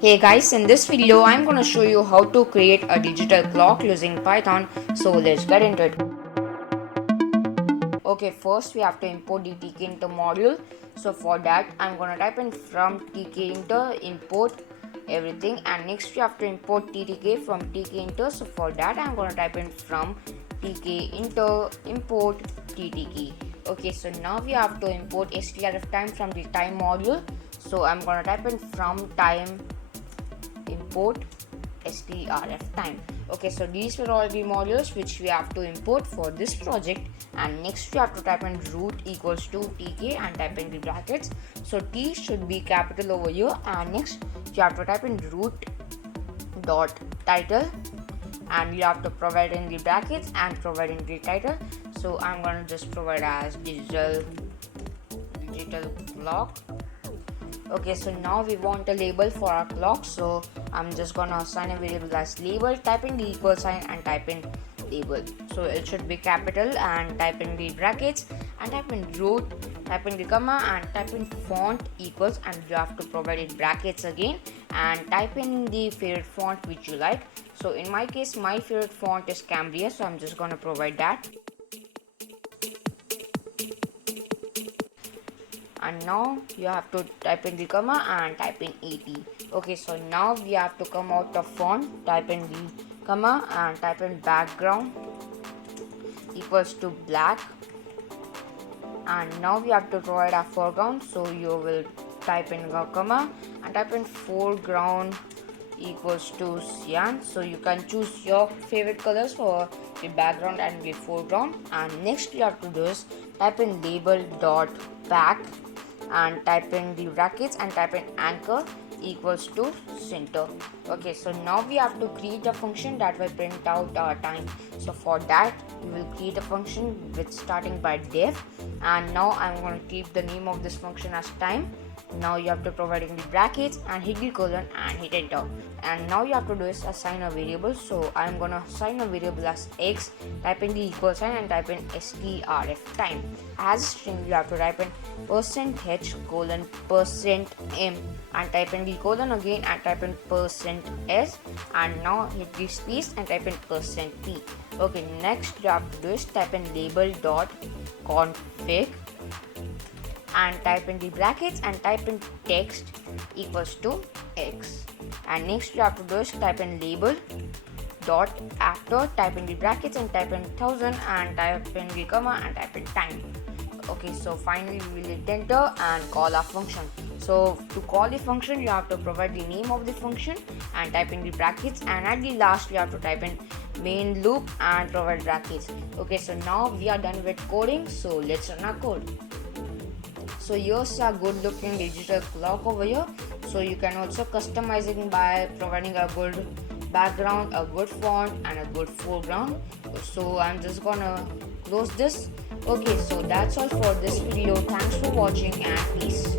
Hey guys, in this video I'm gonna show you how to create a digital clock using Python. So let's get into it. Okay, first we have to import the tkinter module. So for that I'm gonna type in from tkinter import everything, and next we have to import ttk from tkinter. So for that I'm gonna type in from tkinter import ttk. Okay, so now we have to import strf time from the time module. So I'm gonna type in from time import strf time. Okay, so these were all the modules which we have to import for this project, and next we have to type in root equals to tk and type in the brackets. So t should be capital over here, and next you have to type in root dot title, and you have to provide in the brackets and provide in the title. So I'm gonna just provide as digital clock. Okay, so now we want a label for our clock, so I'm just gonna assign a variable as label. Type in the equal sign and type in label, so it should be capital, and type in the brackets and type in root, type in the comma and type in font equals, and you have to provide it brackets again and type in the favorite font which you like. So in my case my favorite font is Cambria, so I'm just gonna provide that. And now you have to type in the comma and type in 80. Okay, so now we have to come out of font, type in the comma and type in background equals to black, and now we have to provide a foreground, so you will type in a comma and type in foreground equals to cyan. So you can choose your favorite colors for the background and the foreground. And next you have to do is type in label dot back and type in the brackets and type in anchor equals to center. Okay, so now we have to create a function that will print out our time. So for that we will create a function with starting by def, and now I'm going to keep the name of this function as time. Now you have to provide in the brackets and hit the colon and hit enter, and now you have to do is assign a variable. So I'm gonna assign a variable as x, type in the equal sign and type in strf time. As a string you have to type in %h colon %m and type in the colon again and type in %s, and now hit the space and type in %p. Okay, next you have to do is type in label dot config and type in the brackets and type in text equals to x, and next you have to do is type in label dot after, type in the brackets and type in 1000 and type in the comma and type in time. Okay, so finally we will hit enter and call our function. So to call the function you have to provide the name of the function and type in the brackets, and at the last you have to type in main loop and provide brackets. Okay, so now we are done with coding, so let's run our code. So here's a good looking digital clock over here. So you can also customize it by providing a good background, a good font and a good foreground. So I'm just gonna close this. Okay, so that's all for this video. Thanks for watching and peace.